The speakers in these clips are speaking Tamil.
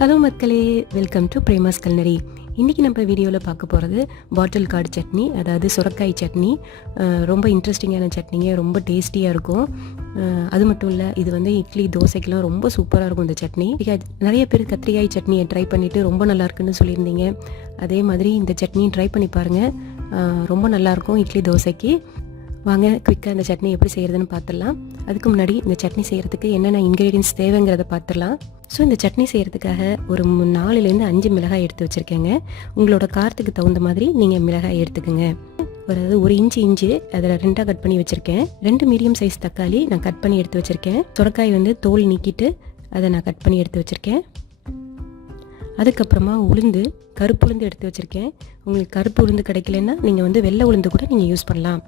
ஹலோ மக்களே, வெல்கம் டு பிரேமாஸ் கல்னரி. இன்றைக்கி நம்ம வீடியோவில் பார்க்க போகிறது பாட்டில் கார்டு சட்னி, அதாவது சுரக்காய் சட்னி. ரொம்ப இன்ட்ரெஸ்டிங்கான சட்னிங்க, ரொம்ப டேஸ்டியாக இருக்கும். அது மட்டும் இல்லை, இது வந்து இட்லி தோசைக்கெலாம் ரொம்ப சூப்பராக இருக்கும் இந்த சட்னி. நிறைய பேர் கத்திரிக்காய் சட்னியை ட்ரை பண்ணிவிட்டு ரொம்ப நல்லாயிருக்குன்னு சொல்லியிருந்தீங்க. அதே மாதிரி இந்த சட்னியும் ட்ரை பண்ணி பாருங்கள், ரொம்ப நல்லாயிருக்கும் இட்லி தோசைக்கு. வாங்க குயிக்காக இந்த சட்னி எப்படி செய்கிறதுன்னு பார்த்துடலாம். அதுக்கு முன்னாடி இந்த சட்னி செய்கிறதுக்கு என்னென்ன இன்க்ரீடியன்ஸ் தேவைங்கிறத பார்த்துடலாம். ஸோ இந்த சட்னி செய்கிறதுக்காக ஒரு 4லேருந்து 5 மிளகாய் எடுத்து வச்சுருக்கேங்க. உங்களோட காரத்துக்கு தகுந்த மாதிரி நீங்கள் மிளகாய் எடுத்துக்கோங்க. ஒரு இஞ்சி அதில் 2ஆக கட் பண்ணி வச்சுருக்கேன். 2 மீடியம் சைஸ் தக்காளி நான் கட் பண்ணி எடுத்து வச்சுருக்கேன். சுரக்காய் வந்து தோல் நீக்கிட்டு அதை நான் கட் பண்ணி எடுத்து வச்சுருக்கேன். அதுக்கப்புறமா கருப்பு உளுந்து எடுத்து வச்சுருக்கேன். உங்களுக்கு கருப்பு உளுந்து கிடைக்கலன்னா நீங்கள் வந்து வெள்ளை உளுந்து கூட நீங்கள் யூஸ் பண்ணலாம்.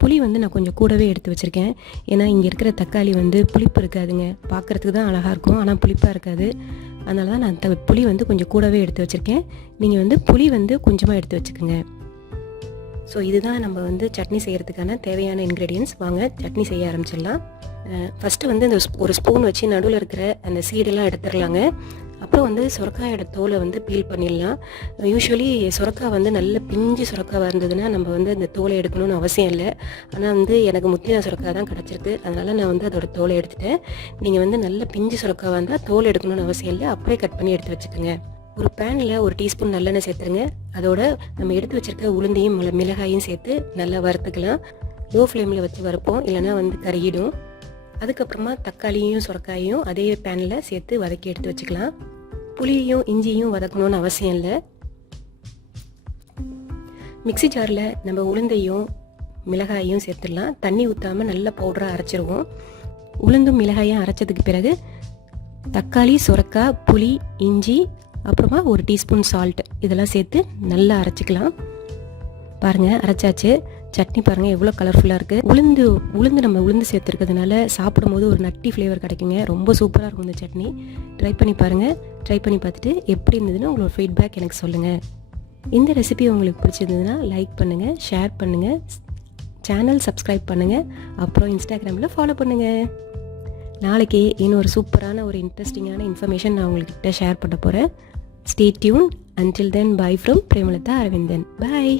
புளி வந்து நான் கொஞ்சம் கூடவே எடுத்து வச்சுருக்கேன். ஏன்னா இங்கே இருக்கிற தக்காளி வந்து புளிப்பு இருக்காதுங்க, பார்க்குறதுக்கு தான் அழகாக இருக்கும், ஆனால் புளிப்பாக இருக்காது. அதனால தான் நான் புளி வந்து கொஞ்சம் கூடவே எடுத்து வச்சுருக்கேன். நீங்கள் வந்து புளி வந்து கொஞ்சமாக எடுத்து வச்சுக்கோங்க. ஸோ இதுதான் நம்ம வந்து சட்னி செய்கிறதுக்கான தேவையான இன்க்ரீடியன்ஸ். வாங்க சட்னி செய்ய ஆரம்பிச்சிடலாம். ஃபஸ்ட்டு வந்து இந்த ஒரு ஸ்பூன் வச்சு நடுவில் இருக்கிற அந்த சீடெல்லாம் எடுத்துடலாங்க. அப்புறம் வந்து சுரக்காயோட தோலை வந்து பீல் பண்ணிடலாம். யூஸ்வலி சுரக்காய் வந்து நல்ல பிஞ்சு சுரக்காய் இருந்ததுன்னா நம்ம வந்து அந்த தோலை எடுக்கணும்னு அவசியம் இல்லை. ஆனால் வந்து எனக்கு முத்தின சுரக்காய் தான் கிடச்சிருக்கு, அதனால் நான் வந்து அதோட தோலை எடுத்துட்டேன். நீங்கள் வந்து நல்ல பிஞ்சு சுரக்காய் வந்தால் தோல் எடுக்கணும்னு அவசியம் இல்லை, அப்படியே கட் பண்ணி எடுத்து வச்சுக்கோங்க. ஒரு பேனில் 1 டீஸ்பூன் நல்லெண்ணெய் சேர்த்துருங்க. அதோட நம்ம எடுத்து வச்சுருக்க உளுந்தையும் மிளகாயும் சேர்த்து நல்லா வறுத்துக்கலாம். லோ ஃப்ளேமில் வச்சு வறுப்போம், இல்லைனா வந்து கருகிடும். அதுக்கப்புறமா தக்காளியும் சுரக்காயும் அதே பேனில் சேர்த்து வதக்கி எடுத்து வச்சுக்கலாம். புளியையும் இஞ்சியும் வதக்கணும்னு அவசியம் இல்லை. மிக்ஸி ஜாரில் நம்ம உளுந்தையும் மிளகாயும் சேர்த்துடலாம். தண்ணி ஊற்றாமல் நல்லா பவுடராக அரைச்சிருவோம். உளுந்தும் மிளகாயும் அரைச்சதுக்கு பிறகு தக்காளி, சுரக்காய், புளி, இஞ்சி, அப்புறமா 1 டீஸ்பூன் சால்ட் இதெல்லாம் சேர்த்து நல்லா அரைச்சிக்கலாம். பாருங்கள், அரைச்சாச்சு. சட்னி பாருங்கள் எவ்வளோ கலர்ஃபுல்லாக இருக்குது. நம்ம உளுந்து சேர்த்துருக்கிறதுனால சாப்பிடும் போது ஒரு நட்டி ஃப்ளேவர் கிடைக்குங்க. ரொம்ப சூப்பராக இருக்கும் இந்த சட்னி. ட்ரை பண்ணி பாருங்கள். ட்ரை பண்ணி பார்த்துட்டு எப்படி இருந்ததுன்னு உங்களோட ஃபீட்பேக் எனக்கு சொல்லுங்கள். இந்த ரெசிபி உங்களுக்கு பிடிச்சிருந்ததுன்னா லைக் பண்ணுங்கள், ஷேர் பண்ணுங்கள், சேனல் சப்ஸ்கிரைப் பண்ணுங்கள், அப்புறம் இன்ஸ்டாகிராமில் ஃபாலோ பண்ணுங்கள். நாளைக்கு இன்னொரு சூப்பரான ஒரு இன்ட்ரெஸ்டிங்கான இன்ஃபர்மேஷன் நான் உங்கள்கிட்ட ஷேர் பண்ண போகிறேன். Stay tune. Until then, bye from Premalata Arvindan. Bye.